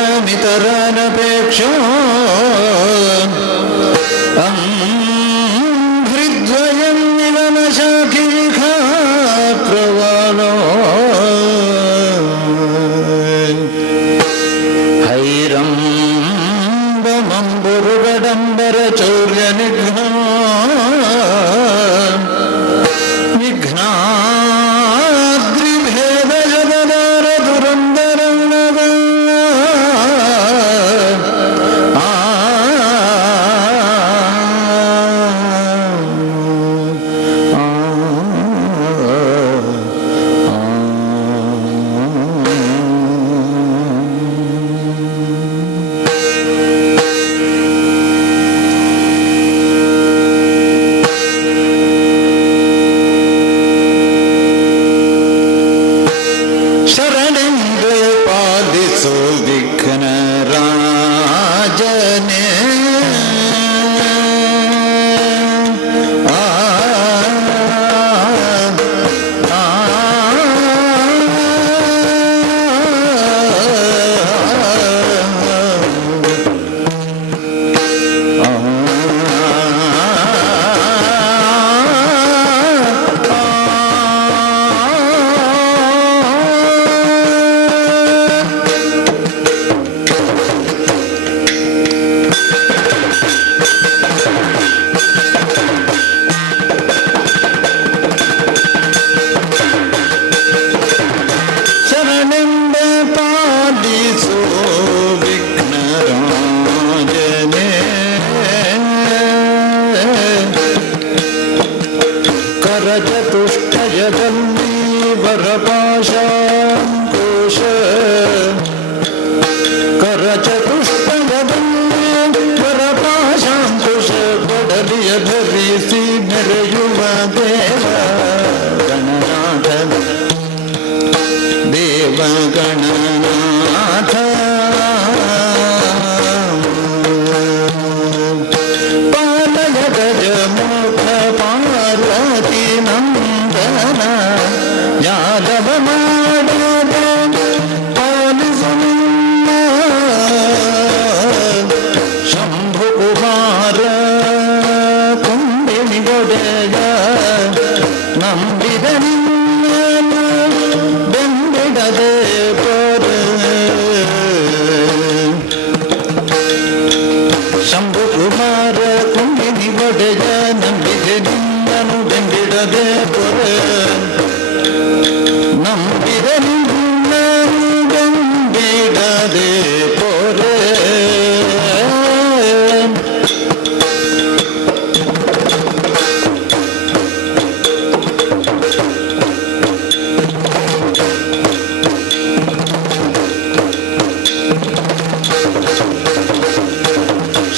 ಮಂಗಳಮಿತರಾನಪೇಕ್ಷೋ ಹೃದ್ವಯಂ ನಿವನ ಶಾಖೀಖಾ ಪ್ರವಾಲೋ ಹೈರಂಬಮಂಬುರುಗಡಂಬರ ಚೌರ್ಯ ವಿಘ್ನಾದ್ರಿಭೇದ ಜಗದಾರ ದುರಂದರಂಗದ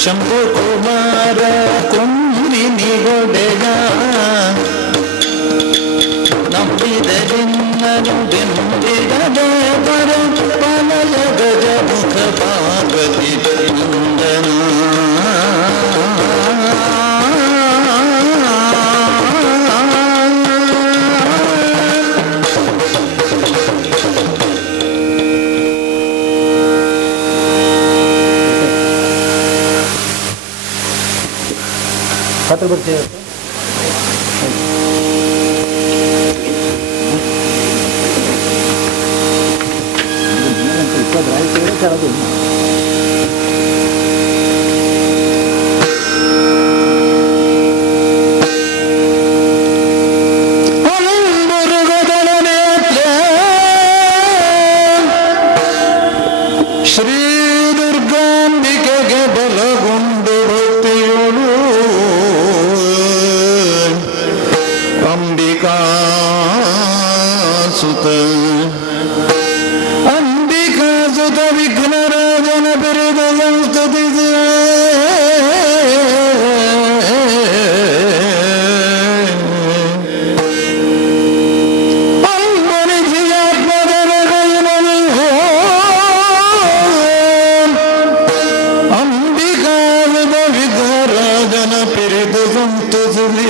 ಶಂಭು ಕುಮಾರ ಕುಂದಿನಿ ಒಡೆಯ ನಂಬಿದರಿನ್ನನು ಬೆಂಬಿಡದೆ ಪರ ಪಲಯ ಗಜ ಮುಖ ಪಾರ್ವತಿ ನಂದನ ಹತ್ರ ಬರ್ತೀವಿ. ಶ್ರೀ ದುರ್ಗಾಂಬಿಕೆಗೆ ಬಲಗೊಂಡು ಭಕ್ತಿಯೋಳು ಅಂಬಿಕಾ ಸುತ ವಿಘ್ನರಾಜನ ಬಿರುದ ಸಂಸ್ತುತಿಸಿ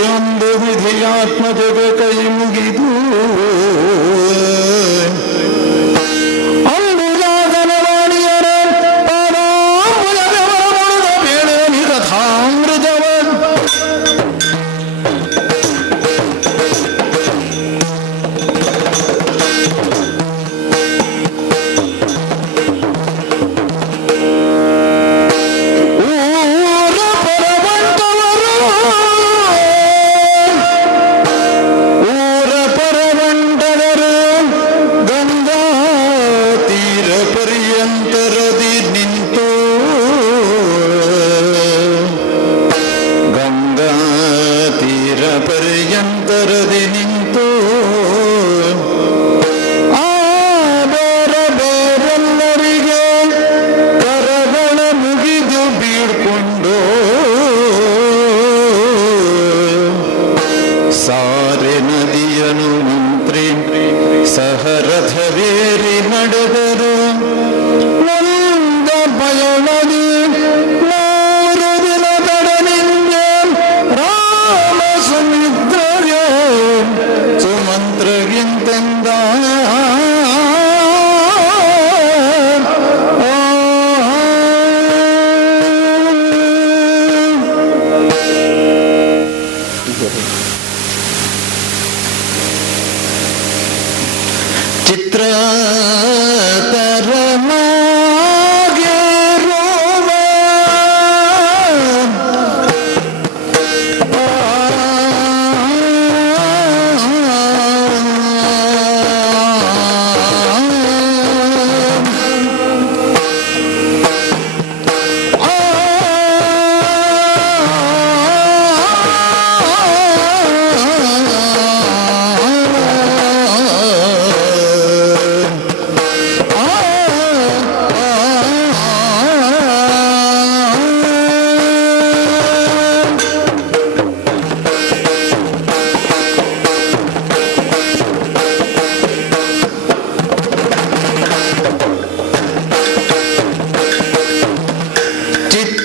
ಒಂದು ವಿಧಿಯಾತ್ಮತೆಗೆ ಕೈ ಮುಗಿದು ಅಂಬುಜಾತನ ವಾಣಿಯರ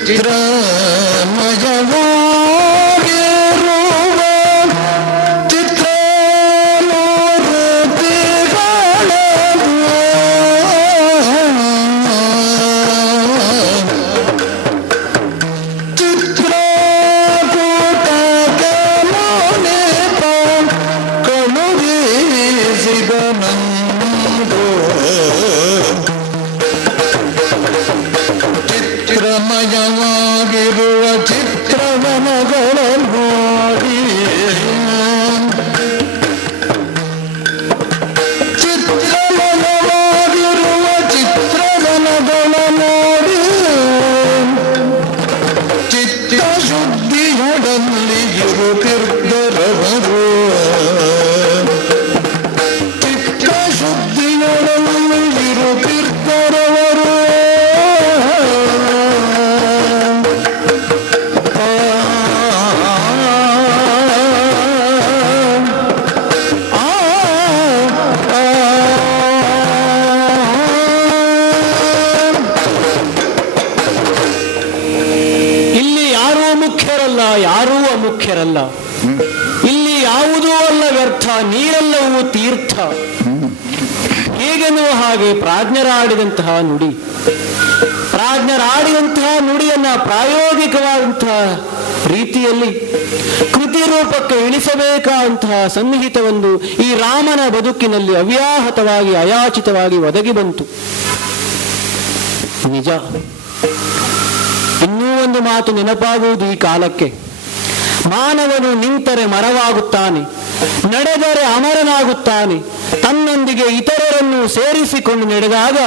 ಚಿತ್ರಮಯವಾಗಿರುವ ಚಿತ್ರಮಯವಾಗಿರುವ ಚಿತ್ರವನಗಳ ನೋಡಿ ಚಿತ್ರಮಯವಾಗಿರುವ ಚಿತ್ರವನಗಳ ನೋಡಿ ಚಿತ್ತಶುದ್ಧಿಯೊಡಲ್ಲಿ ಇರುತ್ತಿದ್ದರವರು ಚಿತ್ತಶುದ್ಧಿಯೊಡಲ್ಲಿ ಇರುತ್ತಿದ್ದರವರು ಯಾರೂ ಅಮುಖ್ಯರಲ್ಲ. ಇಲ್ಲಿ ಯಾವುದೂ ಅಲ್ಲ ವ್ಯರ್ಥ, ನೀರೆಲ್ಲವೂ ತೀರ್ಥ ಹೀಗೆನ್ನುವ ಹಾಗೆ ಪ್ರಾಜ್ಞರಾಡಿದಂತಹ ನುಡಿ. ಪ್ರಾಜ್ಞರಾಡಿದಂತಹ ನುಡಿಯನ್ನ ಪ್ರಾಯೋಗಿಕವಾದಂತಹ ರೀತಿಯಲ್ಲಿ ಕೃತಿ ರೂಪಕ್ಕೆ ಇಳಿಸಬೇಕಾದಂತಹ ಸನ್ನಿಹಿತವೊಂದು ಈ ರಾಮನ ಬದುಕಿನಲ್ಲಿ ಅವ್ಯಾಹತವಾಗಿ ಅಯಾಚಿತವಾಗಿ ಒದಗಿ ಬಂತು. ನಿಜ, ಇನ್ನೂ ಒಂದು ಮಾತು ನೆನಪಾಗುವುದು ಈ ಕಾಲಕ್ಕೆ. ಮಾನವನು ನಿಂತರೆ ಮರವಾಗುತ್ತಾನೆ, ನಡೆದರೆ ಅಮರನಾಗುತ್ತಾನೆ, ತನ್ನೊಂದಿಗೆ ಇತರರನ್ನು ಸೇರಿಸಿಕೊಂಡು ನಡೆದಾಗ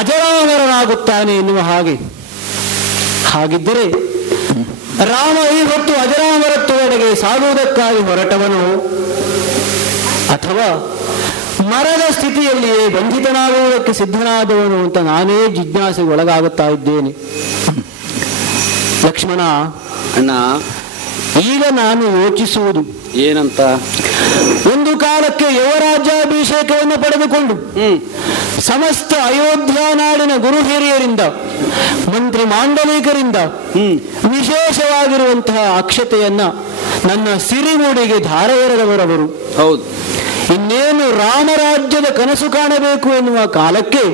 ಅಜರಾಮರನಾಗುತ್ತಾನೆ ಎನ್ನುವ ಹಾಗೆ. ಹಾಗಿದ್ದರೆ ರಾಮ ಈ ಹೊತ್ತು ಅಜರಾಮರತ್ವದೆಡೆಗೆ ಸಾಗುವುದಕ್ಕಾಗಿ ಹೊರಟವನು, ಅಥವಾ ಮರದ ಸ್ಥಿತಿಯಲ್ಲಿಯೇ ಬಂಧಿತನಾಗುವುದಕ್ಕೆ ಸಿದ್ಧನಾದವನು ಅಂತ ನಾನೇ ಜಿಜ್ಞಾಸೆಗೆ ಒಳಗಾಗುತ್ತಾ ಇದ್ದೇನೆ. ಲಕ್ಷ್ಮಣ ಅಣ್ಣ, ಈಗ ನಾನು ಯೋಚಿಸುವುದು ಏನಂತ? ಒಂದು ಕಾಲಕ್ಕೆ ಯುವರಾಜ್ಯಾಭಿಷೇಕವನ್ನು ಪಡೆದುಕೊಂಡು ಸಮಸ್ತ ಅಯೋಧ್ಯ ನಾಡಿನ ಗುರು ಹಿರಿಯರಿಂದ, ಮಂತ್ರಿ ಮಾಂಡಲಿಕರಿಂದ ವಿಶೇಷವಾಗಿರುವಂತಹ ಅಕ್ಷತೆಯನ್ನ ನನ್ನ ಸಿರಿಮುಡಿಗೆ ಧಾರೆಯೆರೆದವರವರು. ಹೌದು. ಇನ್ನೇನು ರಾಮರಾಜ್ಯದ ಕನಸು ಕಾಣಬೇಕು ಎನ್ನುವ ಕಾಲಕ್ಕೆ,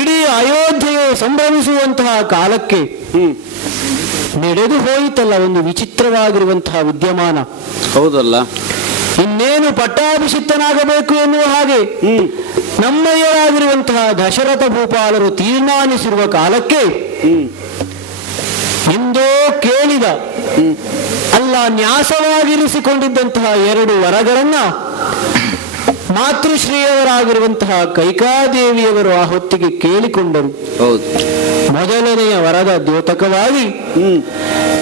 ಇಡೀ ಅಯೋಧ್ಯೆಯು ಸಂಭ್ರಮಿಸುವಂತಹ ಕಾಲಕ್ಕೆ ನಡೆದು ಹೋಯಿತಲ್ಲ ಒಂದು ವಿಚಿತ್ರವಾಗಿರುವಂತಹ ವಿದ್ಯಮಾನ. ಹೌದಲ್ಲ. ಇನ್ನೇನು ಪಟ್ಟಾಭಿಷಿಕ್ತನಾಗಬೇಕು ಎನ್ನುವ ಹಾಗೆ ನಮ್ಮಯ್ಯರಾಗಿರುವಂತಹ ದಶರಥ ಭೂಪಾಲರು ತೀರ್ಮಾನಿಸಿರುವ ಕಾಲಕ್ಕೆ ಎಂದೋ ಕೇಳಿದ ಅಲ್ಲ ನ್ಯಾಸವಾಗಿರಿಸಿಕೊಂಡಿದ್ದಂತಹ 2 ವರಗಳನ್ನ ಮಾತೃಶ್ರೀಯವರಾಗಿರುವಂತಹ ಕೈಕಾದೇವಿಯವರು ಆ ಹೊತ್ತಿಗೆ ಕೇಳಿಕೊಂಡರು. ಹೌದು. ಮೊದಲನೆಯ ವರದ ದ್ಯೋತಕವಾಗಿ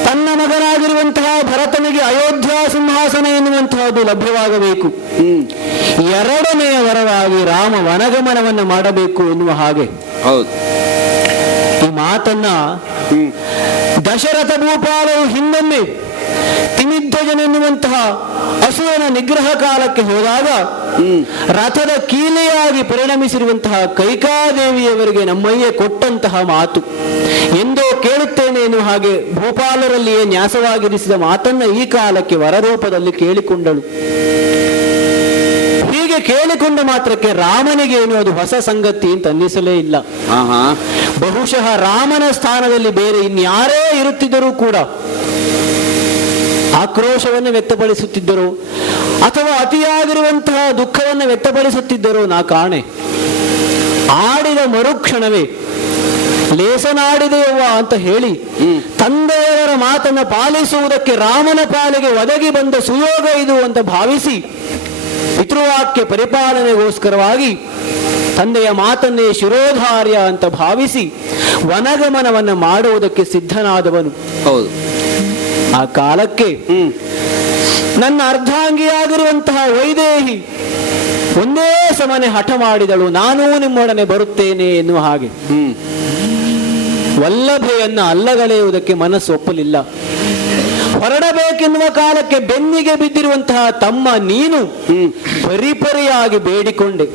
ತನ್ನ ಮಗನಾಗಿರುವಂತಹ ಭರತನಿಗೆ ಅಯೋಧ್ಯ ಸಿಂಹಾಸನ ಎನ್ನುವಂತಹದ್ದು ಲಭ್ಯವಾಗಬೇಕು. ಎರಡನೆಯ ವರವಾಗಿ ರಾಮ ವನಗಮನವನ್ನು ಮಾಡಬೇಕು ಎನ್ನುವ ಹಾಗೆ. ಹೌದು. ಈ ಮಾತನ್ನ ದಶರಥ ಭೂಪಾಲರು ಹಿಂದೊಮ್ಮೆ ತಿಮಿಧ್ವಜನೆನ್ನುವಂತಹ ಅಸುರನ ನಿಗ್ರಹ ಕಾಲಕ್ಕೆ ಹೋದಾಗ ರಥದ ಕೀಲೆಯಾಗಿ ಪರಿಣಮಿಸಿರುವಂತಹ ಕೈಕಾದೇವಿಯವರಿಗೆ ನಮ್ಮಯ್ಯ ಕೊಟ್ಟಂತಹ ಮಾತು ಎಂದೋ ಕೇಳುತ್ತೇನೆ ಎನ್ನುವ ಹಾಗೆ ಭೂಪಾಲರಲ್ಲಿಯೇ ನ್ಯಾಸವಾಗಿರಿಸಿದ ಮಾತನ್ನ ಈ ಕಾಲಕ್ಕೆ ವರರೂಪದಲ್ಲಿ ಕೇಳಿಕೊಂಡಳು. ಹೀಗೆ ಕೇಳಿಕೊಂಡ ಮಾತ್ರಕ್ಕೆ ರಾಮನಿಗೆ ಏನು ಅದು ಹೊಸ ಸಂಗತಿ ಅಂತ ಅನ್ನಿಸಲೇ ಇಲ್ಲ. ಬಹುಶಃ ರಾಮನ ಸ್ಥಾನದಲ್ಲಿ ಬೇರೆ ಇನ್ಯಾರೇ ಇರುತ್ತಿದ್ದರೂ ಕೂಡ ಆಕ್ರೋಶವನ್ನು ವ್ಯಕ್ತಪಡಿಸುತ್ತಿದ್ದರು ಅಥವಾ ಅತಿಯಾಗಿರುವಂತಹ ದುಃಖವನ್ನು ವ್ಯಕ್ತಪಡಿಸುತ್ತಿದ್ದರು ನಾ ಕಾಣೆ. ಆಡಿದ ಮರುಕ್ಷಣವೇ ಲೇಸನಾಡಿದೆಯವ್ವ ಅಂತ ಹೇಳಿ ತಂದೆಯವರ ಮಾತನ್ನು ಪಾಲಿಸುವುದಕ್ಕೆ ರಾಮನ ಪಾಲಿಗೆ ಒದಗಿ ಬಂದ ಸುಯೋಗ ಇದು ಅಂತ ಭಾವಿಸಿ ಪಿತೃವಾಕ್ಯ ಪರಿಪಾಲನೆಗೋಸ್ಕರವಾಗಿ ತಂದೆಯ ಮಾತನ್ನೇ ಶಿರೋಧಾರ್ಯ ಅಂತ ಭಾವಿಸಿ ವನಗಮನವನ್ನು ಮಾಡುವುದಕ್ಕೆ ಸಿದ್ಧನಾದವನು. ಹೌದು. ಆ ಕಾಲಕ್ಕೆ ನನ್ನ ಅರ್ಧಾಂಗಿಯಾಗಿರುವಂತಹ ವೈದೇಹಿ ಒಂದೇ ಸಮನೆ ಹಠ ಮಾಡಿದಳು, ನಾನೂ ನಿಮ್ಮೊಡನೆ ಬರುತ್ತೇನೆ ಎನ್ನುವ ಹಾಗೆ. ವಲ್ಲಭೆಯನ್ನ ಅಲ್ಲಗಳೆಯುವುದಕ್ಕೆ ಮನಸ್ಸು ಒಪ್ಪಲಿಲ್ಲ. ಹೊರಡಬೇಕೆನ್ನುವ ಕಾಲಕ್ಕೆ ಬೆನ್ನಿಗೆ ಬಿದ್ದಿರುವಂತಹ ತಮ್ಮ ನೀನು ಪರಿಪರಿಯಾಗಿ ಬೇಡಿಕೊಂಡೆ.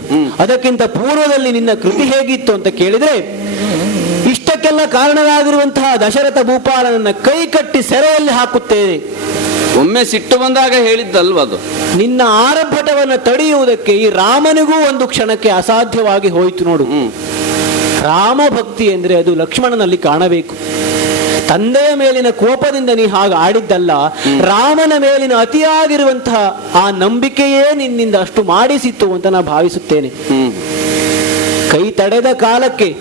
ಅದಕ್ಕಿಂತ ಪೂರ್ವದಲ್ಲಿ ನಿನ್ನ ಕೃತಿ ಹೇಗಿತ್ತು ಅಂತ ಕೇಳಿದ್ರೆ, ಇಷ್ಟ ಇಷ್ಟಕ್ಕೆಲ್ಲ ಕಾರಣರಾಗಿರುವಂತಹ ದಶರಥ ಭೂಪಾಲನನ್ನ ಕೈ ಕಟ್ಟಿ ಸೆರೆಯಲ್ಲಿ ಹಾಕುತ್ತೇನೆ. ಒಮ್ಮೆ ಸಿಟ್ಟು ಬಂದಾಗ ಹೇಳಿದ್ದಲ್ವ ಅದು. ನಿನ್ನ ಆರಂಭಟವನ್ನು ತಡೆಯುವುದಕ್ಕೆ ಈ ರಾಮನಿಗೂ ಒಂದು ಕ್ಷಣಕ್ಕೆ ಅಸಾಧ್ಯವಾಗಿ ಹೋಯಿತು ನೋಡು. ರಾಮ ಭಕ್ತಿ ಎಂದ್ರೆ ಅದು ಲಕ್ಷ್ಮಣನಲ್ಲಿ ಕಾಣಬೇಕು. ತಂದೆಯ ಮೇಲಿನ ಕೋಪದಿಂದ ನೀ ಹಾಗೆ ಆಡಿದ್ದಲ್ಲ, ರಾಮನ ಮೇಲಿನ ಅತಿಯಾಗಿರುವಂತಹ ಆ ನಂಬಿಕೆಯೇ ನಿನ್ನಿಂದ ಅಷ್ಟು ಮಾಡಿಸಿತ್ತು ಅಂತ ನಾನು ಭಾವಿಸುತ್ತೇನೆ. ಕೈ ತಡೆದ ಕಾಲಕ್ಕೆ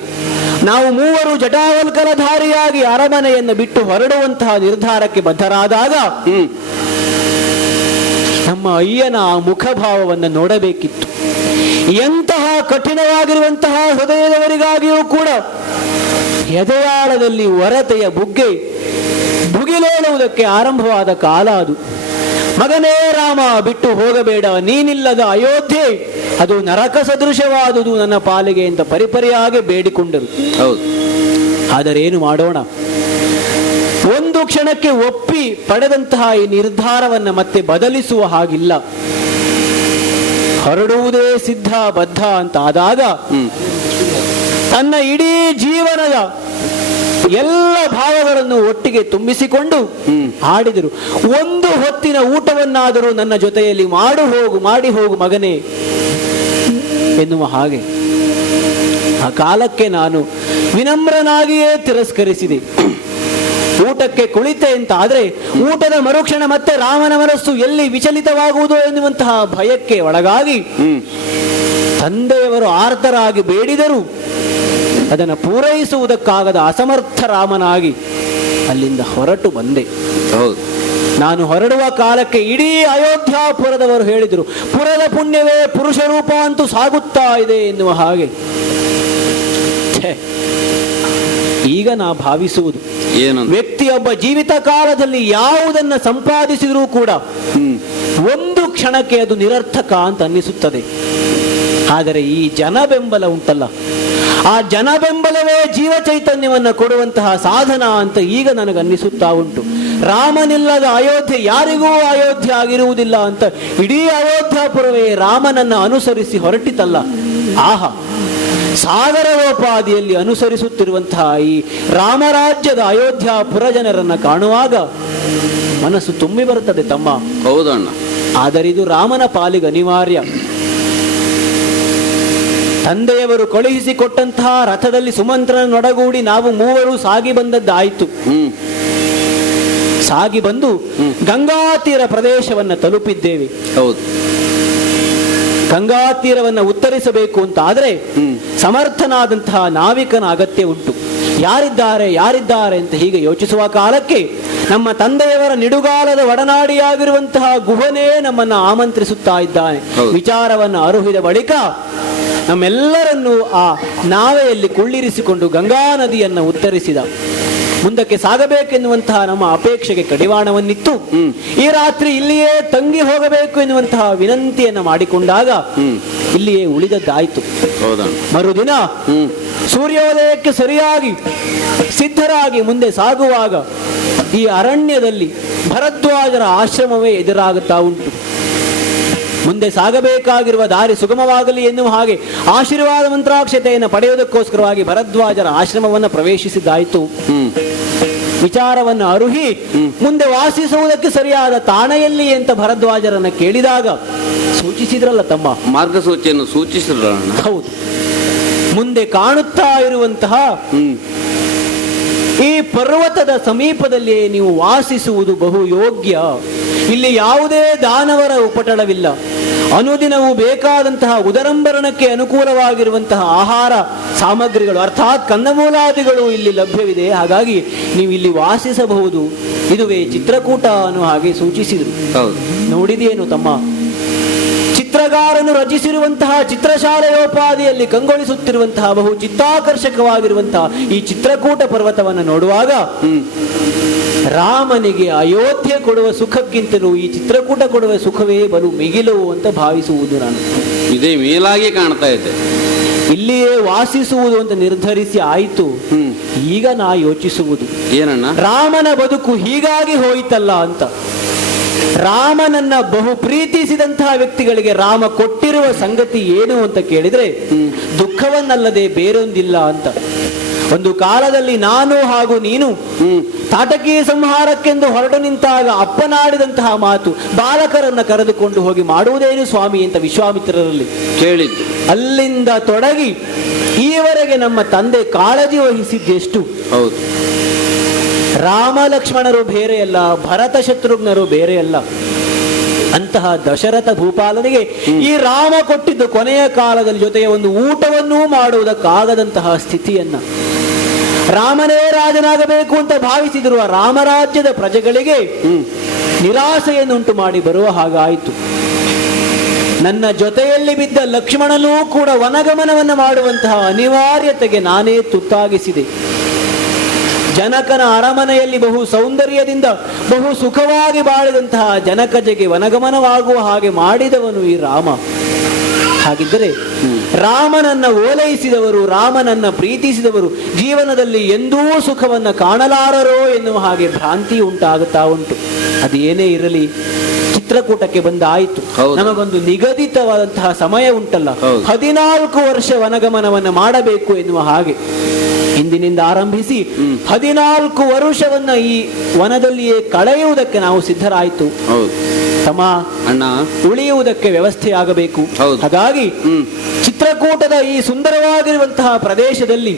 ನಾವು ಮೂವರು ಜಟಾವಲ್ಕಲಧಾರಿಯಾಗಿ ಅರಮನೆಯನ್ನು ಬಿಟ್ಟು ಹೊರಡುವಂತಹ ನಿರ್ಧಾರಕ್ಕೆ ಬದ್ಧರಾದಾಗ ನಮ್ಮ ಅಯ್ಯನ ಆ ಮುಖಭಾವವನ್ನು ನೋಡಬೇಕಿತ್ತು. ಎಂತಹ ಕಠಿಣವಾಗಿರುವಂತಹ ಹೃದಯದವರಿಗಾಗಿಯೂ ಕೂಡ ಎದೆಯಾಳದಲ್ಲಿ ಹೊರತೆಯ ಬುಗ್ಗೆ ಭುಗಿಲೇಳುವುದಕ್ಕೆ ಆರಂಭವಾದ ಕಾಲ ಅದು. ಮಗನೇ ರಾಮ, ಬಿಟ್ಟು ಹೋಗಬೇಡ, ನೀನಿಲ್ಲದ ಅಯೋಧ್ಯೆ ಅದು ನರಕ ಸದೃಶವಾದುದು ನನ್ನ ಪಾಲಿಗೆ ಅಂತ ಪರಿಪರಿಯಾಗಿ ಬೇಡಿಕೊಂಡರು. ಹೌದು. ಆದರೆ ಏನು ಮಾಡೋಣ, ಒಂದು ಕ್ಷಣಕ್ಕೆ ಒಪ್ಪಿ ಪಡೆದಂತಹ ಈ ನಿರ್ಧಾರವನ್ನು ಮತ್ತೆ ಬದಲಿಸುವ ಹಾಗಿಲ್ಲ. ಹೊರಡುವುದೇ ಸಿದ್ಧ ಬದ್ಧ ಅಂತ ಆದಾಗ ತನ್ನ ಇಡೀ ಜೀವನದ ಎಲ್ಲ ಭಾವಗಳನ್ನು ಒಟ್ಟಿಗೆ ತುಂಬಿಸಿಕೊಂಡು ಆಡಿದರು. ಒಂದು ಹೊತ್ತಿನ ಊಟವನ್ನಾದರೂ ನನ್ನ ಜೊತೆಯಲ್ಲಿ ಮಾಡಿ ಹೋಗು ಮಗನೇ ಎನ್ನುವ ಹಾಗೆ. ಆ ಕಾಲಕ್ಕೆ ನಾನು ವಿನಮ್ರನಾಗಿಯೇ ತಿರಸ್ಕರಿಸಿದೆ. ಊಟಕ್ಕೆ ಕುಳಿತೆ ಅಂತ ಆದ್ರೆ ಊಟದ ಮರುಕ್ಷಣ ಮತ್ತೆ ರಾಮನ ಮನಸ್ಸು ಎಲ್ಲಿ ವಿಚಲಿತವಾಗುವುದು ಎನ್ನುವಂತಹ ಭಯಕ್ಕೆ ಒಳಗಾಗಿ ತಂದೆಯವರು ಆರ್ತರಾಗಿ ಬೇಡಿದರು. ಅದನ್ನು ಪೂರೈಸುವುದಕ್ಕಾಗದ ಅಸಮರ್ಥ ರಾಮನಾಗಿ ಅಲ್ಲಿಂದ ಹೊರಟು ಬಂದೆ. ಹೌದು. ನಾನು ಹೊರಡುವ ಕಾಲಕ್ಕೆ ಇಡೀ ಅಯೋಧ್ಯಾಪುರದವರು ಹೇಳಿದರು, ಪುರದ ಪುಣ್ಯವೇ ಪುರುಷ ರೂಪ ಅಂತೂ ಸಾಗುತ್ತಾ ಇದೆ ಎನ್ನುವ ಹಾಗೆ. ಈಗ ನಾ ಭಾವಿಸುವುದು, ವ್ಯಕ್ತಿಯೊಬ್ಬ ಜೀವಿತ ಕಾಲದಲ್ಲಿ ಯಾವುದನ್ನ ಸಂಪಾದಿಸಿದರೂ ಕೂಡ ಒಂದು ಕ್ಷಣಕ್ಕೆ ಅದು ನಿರರ್ಥಕ ಅಂತ ಅನ್ನಿಸುತ್ತದೆ. ಆದರೆ ಈ ಜನ ಬೆಂಬಲ ಉಂಟಲ್ಲ, ಆ ಜನ ಬೆಂಬಲವೇ ಜೀವ ಚೈತನ್ಯವನ್ನು ಕೊಡುವಂತಹ ಸಾಧನ ಅಂತ ಈಗ ನನಗನ್ನಿಸುತ್ತಾ ಉಂಟು. ರಾಮನಿಲ್ಲದ ಅಯೋಧ್ಯೆ ಯಾರಿಗೂ ಅಯೋಧ್ಯೆ ಆಗಿರುವುದಿಲ್ಲ ಅಂತ ಇಡೀ ಅಯೋಧ್ಯಾಪುರವೇ ರಾಮನನ್ನ ಅನುಸರಿಸಿ ಹೊರಟಿತಲ್ಲ. ಆಹಾ, ಸಾಗರೋಪಾದಿಯಲ್ಲಿ ಅನುಸರಿಸುತ್ತಿರುವಂತಹ ಈ ರಾಮರಾಜ್ಯದ ಅಯೋಧ್ಯಾಪುರ ಜನರನ್ನ ಕಾಣುವಾಗ ಮನಸ್ಸು ತುಂಬಿ ಬರುತ್ತದೆ ತಮ್ಮ. ಹೌದಣ್ಣ. ಆದರೆ ಇದು ರಾಮನ ಪಾಲಿಗೆ ಅನಿವಾರ್ಯ. ತಂದೆಯವರು ಕಳುಹಿಸಿಕೊಟ್ಟಂತಹ ರಥದಲ್ಲಿ ಸುಮಂತ್ರನೊಡಗೂಡಿ ನಾವು ಮೂವರು ಸಾಗಿ ಬಂದದ್ದಾಯಿತು. ಸಾಗಿ ಬಂದು ಗಂಗಾ ತೀರ ಪ್ರದೇಶವನ್ನು ತಲುಪಿದ್ದೇವೆ. ಹೌದು. ಗಂಗಾ ತೀರವನ್ನು ಉತ್ತರಿಸಬೇಕು ಅಂತ ಆದರೆ ಸಮರ್ಥನಾದಂತಹ ನಾವಿಕನ ಅಗತ್ಯ ಉಂಟು. ಯಾರಿದ್ದಾರೆ ಅಂತ ಹೀಗೆ ಯೋಚಿಸುವ ಕಾಲಕ್ಕೆ ನಮ್ಮ ತಂದೆಯವರ ನಿಡುಗಾಲದ ಒಡನಾಡಿಯಾಗಿರುವಂತಹ ಗುಹನೇ ನಮ್ಮನ್ನು ಆಮಂತ್ರಿಸುತ್ತಾ ಇದ್ದಾನೆ. ವಿಚಾರವನ್ನು ಅರುಹಿದ ಬಳಿಕ ನಮ್ಮೆಲ್ಲರನ್ನೂ ಆ ನಾವೆಯಲ್ಲಿ ಕುಳ್ಳಿರಿಸಿಕೊಂಡು ಗಂಗಾ ನದಿಯನ್ನು ಉತ್ತರಿಸಿದ. ಮುಂದಕ್ಕೆ ಸಾಗಬೇಕೆನ್ನುವಂತಹ ನಮ್ಮ ಅಪೇಕ್ಷೆಗೆ ಕಡಿವಾಣವನ್ನಿತ್ತು. ಈ ರಾತ್ರಿ ಇಲ್ಲಿಯೇ ತಂಗಿ ಹೋಗಬೇಕು ಎನ್ನುವಂತಹ ವಿನಂತಿಯನ್ನು ಮಾಡಿಕೊಂಡಾಗ ಇಲ್ಲಿಯೇ ಉಳಿದದ್ದಾಯಿತು. ಮರುದಿನ ಸೂರ್ಯೋದಯಕ್ಕೆ ಸರಿಯಾಗಿ ಸಿದ್ಧರಾಗಿ ಮುಂದೆ ಸಾಗುವಾಗ ಈ ಅರಣ್ಯದಲ್ಲಿ ಭರದ್ವಾಜರ ಆಶ್ರಮವೇ ಎದುರಾಗುತ್ತಾ ಉಂಟು. ಮುಂದೆ ಸಾಗಬೇಕಾಗಿರುವ ದಾರಿ ಸುಗಮವಾಗಲಿ ಎನ್ನುವ ಹಾಗೆ ಆಶೀರ್ವಾದ ಮಂತ್ರಾಕ್ಷತೆಯನ್ನು ಪಡೆಯುವುದಕ್ಕೋಸ್ಕರವಾಗಿ ಭರದ್ವಾಜರ ಆಶ್ರಮವನ್ನು ಪ್ರವೇಶಿಸಿದ್ದಾಯಿತು. ವಿಚಾರವನ್ನು ಅರುಹಿ ಮುಂದೆ ವಾಸಿಸುವುದಕ್ಕೆ ಸರಿಯಾದ ತಾಣೆಯಲ್ಲಿ ಅಂತ ಭರದ್ವಾಜರನ್ನ ಕೇಳಿದಾಗ ಸೂಚಿಸಿದ್ರಲ್ಲ ತಮ್ಮ, ಮಾರ್ಗಸೂಚಿಯನ್ನು ಸೂಚಿಸಿದ್ರ. ಹೌದು. ಮುಂದೆ ಕಾಣುತ್ತಾ ಇರುವಂತಹ ಈ ಪರ್ವತದ ಸಮೀಪದಲ್ಲಿಯೇ ನೀವು ವಾಸಿಸುವುದು ಬಹು ಯೋಗ್ಯ. ಇಲ್ಲಿ ಯಾವುದೇ ದಾನವರ ಉಪಟಳವಿಲ್ಲ. ಅನುದಿನವೂ ಬೇಕಾದಂತಹ ಉದರಂಬರಣಕ್ಕೆ ಅನುಕೂಲವಾಗಿರುವಂತಹ ಆಹಾರ ಸಾಮಗ್ರಿಗಳು ಅರ್ಥಾತ್ ಕಂದಮೂಲಾದಿಗಳು ಇಲ್ಲಿ ಲಭ್ಯವಿದೆ. ಹಾಗಾಗಿ ನೀವು ಇಲ್ಲಿ ವಾಸಿಸಬಹುದು. ಇದುವೇ ಚಿತ್ರಕೂಟ ಅನ್ನೋ ಹಾಗೆ ಸೂಚಿಸಿದರು. ನೋಡಿದೇನು ತಮ್ಮ, ಚಿತ್ರಗಾರನು ರಚಿಸಿರುವಂತಹ ಚಿತ್ರಶಾಲೆಯೋಪಾದಿಯಲ್ಲಿ ಕಂಗೊಳಿಸುತ್ತಿರುವಂತಹ ಬಹು ಚಿತ್ತಾಕರ್ಷಕವಾಗಿರುವಂತಹ ಈ ಚಿತ್ರಕೂಟ ಪರ್ವತವನ್ನು ನೋಡುವಾಗ ರಾಮನಿಗೆ ಅಯೋಧ್ಯೆ ಕೊಡುವ ಸುಖಕ್ಕಿಂತಲೂ ಈ ಚಿತ್ರಕೂಟ ಕೊಡುವ ಸುಖವೇ ಬಲು ಮಿಗಿಲು ಅಂತ ಭಾವಿಸುವುದು ನಾನು. ಇದೇ ಮೇಲಾಗಿ ಕಾಣ್ತಾ ಇದೆ. ಇಲ್ಲಿಯೇ ವಾಸಿಸುವುದು ಅಂತ ನಿರ್ಧರಿಸಿ ಆಯಿತು. ಈಗ ನಾ ಯೋಚಿಸುವುದು ಏನಣ್ಣ, ರಾಮನ ಬದುಕು ಹೀಗಾಗಿ ಹೋಯಿತಲ್ಲ ಅಂತ. ರಾಮನನ್ನ ಬಹು ಪ್ರೀತಿಸಿದಂತಹ ವ್ಯಕ್ತಿಗಳಿಗೆ ರಾಮ ಕೊಟ್ಟಿರುವ ಸಂಗತಿ ಏನು ಅಂತ ಕೇಳಿದ್ರೆ ದುಃಖವನ್ನಲ್ಲದೆ ಬೇರೊಂದಿಲ್ಲ ಅಂತ. ಒಂದು ಕಾಲದಲ್ಲಿ ನಾನು ಹಾಗೂ ನೀನು ತಾಟಕೀಯ ಸಂಹಾರಕ್ಕೆಂದು ಹೊರಟು ನಿಂತಾಗ ಅಪ್ಪನಾಡಿದಂತಹ ಮಾತು, ಬಾಲಕರನ್ನ ಕರೆದುಕೊಂಡು ಹೋಗಿ ಮಾಡುವುದೇನು ಸ್ವಾಮಿ ಅಂತ ವಿಶ್ವಾಮಿತ್ರರಲ್ಲಿ ಕೇಳಿದ್ದು. ಅಲ್ಲಿಂದ ತೊಡಗಿ ಈವರೆಗೆ ನಮ್ಮ ತಂದೆ ಕಾಳಜಿ ವಹಿಸಿದ್ದೆಷ್ಟು. ಹೌದು. ರಾಮ ಲಕ್ಷ್ಮಣರು ಬೇರೆಯಲ್ಲ, ಭರತ ಶತ್ರುಘ್ನರು ಬೇರೆಯಲ್ಲ. ಅಂತಹ ದಶರಥ ಭೂಪಾಲನಿಗೆ ಈ ರಾಮ ಕೊಟ್ಟಿದ್ದು ಕೊನೆಯ ಕಾಲದಲ್ಲಿ ಜೊತೆಗೆ ಒಂದು ಊಟವನ್ನೂ ಮಾಡುವುದಕ್ಕಾಗದಂತಹ ಸ್ಥಿತಿಯನ್ನ, ರಾಮನೇ ರಾಜನಾಗಬೇಕು ಅಂತ ಭಾವಿಸಿದ್ರು ಆ ರಾಮರಾಜ್ಯದ ಪ್ರಜೆಗಳಿಗೆ ನಿರಾಸೆಯನ್ನುಂಟು ಮಾಡಿ ಬರುವ ಹಾಗಾಯಿತು. ನನ್ನ ಜೊತೆಯಲ್ಲಿ ಬಿದ್ದ ಲಕ್ಷ್ಮಣನೂ ಕೂಡ ವನಗಮನವನ್ನು ಮಾಡುವಂತಹ ಅನಿವಾರ್ಯತೆಗೆ ನಾನೇ ತುತ್ತಾಗಿಸಿದೆ. ಜನಕನ ಅರಮನೆಯಲ್ಲಿ ಬಹು ಸೌಂದರ್ಯದಿಂದ ಬಹು ಸುಖವಾಗಿ ಬಾಳಿದಂತಹ ಜನಕಜೆಗೆ ವನಗಮನವಾಗುವ ಹಾಗೆ ಮಾಡಿದವನು ಈ ರಾಮ. ಹಾಗಿದ್ದರೆ ರಾಮನನ್ನ ಓಲೈಸಿದವರು, ರಾಮನನ್ನ ಪ್ರೀತಿಸಿದವರು ಜೀವನದಲ್ಲಿ ಎಂದೂ ಸುಖವನ್ನ ಕಾಣಲಾರರೋ ಎನ್ನುವ ಹಾಗೆ ಭ್ರಾಂತಿ ಉಂಟಾಗುತ್ತಾ ಉಂಟು. ಅದೇನೇ ಇರಲಿ, ಚಿತ್ರಕೂಟಕ್ಕೆ ಬಂದಾಯಿತು. ನಮಗೊಂದು ನಿಗದಿತವಾದಂತಹ ಸಮಯ ಉಂಟಲ್ಲ, 14 ವರ್ಷ ವನಗಮನವನ್ನ ಮಾಡಬೇಕು ಎನ್ನುವ ಹಾಗೆ ಇಂದಿನಿಂದ ಆರಂಭಿಸಿ 14 ವರುಷವನ್ನ ಈ ವನದಲ್ಲಿಯೇ ಕಳೆಯುವುದಕ್ಕೆ ನಾವು ಸಿದ್ಧರಾಯಿತು. ತಮ್ಮ ಅಣ್ಣ, ಉಳಿಯುವುದಕ್ಕೆ ವ್ಯವಸ್ಥೆಯಾಗಬೇಕು. ಹಾಗಾಗಿ ಚಿತ್ರಕೂಟದ ಈ ಸುಂದರವಾಗಿರುವಂತಹ ಪ್ರದೇಶದಲ್ಲಿ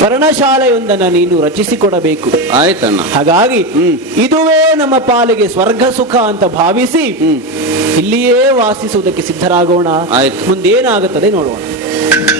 ಪರ್ಣಶಾಲೆಯೊಂದನ್ನು ನೀನು ರಚಿಸಿಕೊಡಬೇಕು. ಆಯ್ತಣ್ಣ. ಹಾಗಾಗಿ ಇದುವೇ ನಮ್ಮ ಪಾಲಿಗೆ ಸ್ವರ್ಗ ಸುಖ ಅಂತ ಭಾವಿಸಿ ಇಲ್ಲಿಯೇ ವಾಸಿಸುವುದಕ್ಕೆ ಸಿದ್ಧರಾಗೋಣ. ಮುಂದೇನಾಗುತ್ತದೆ ನೋಡೋಣ.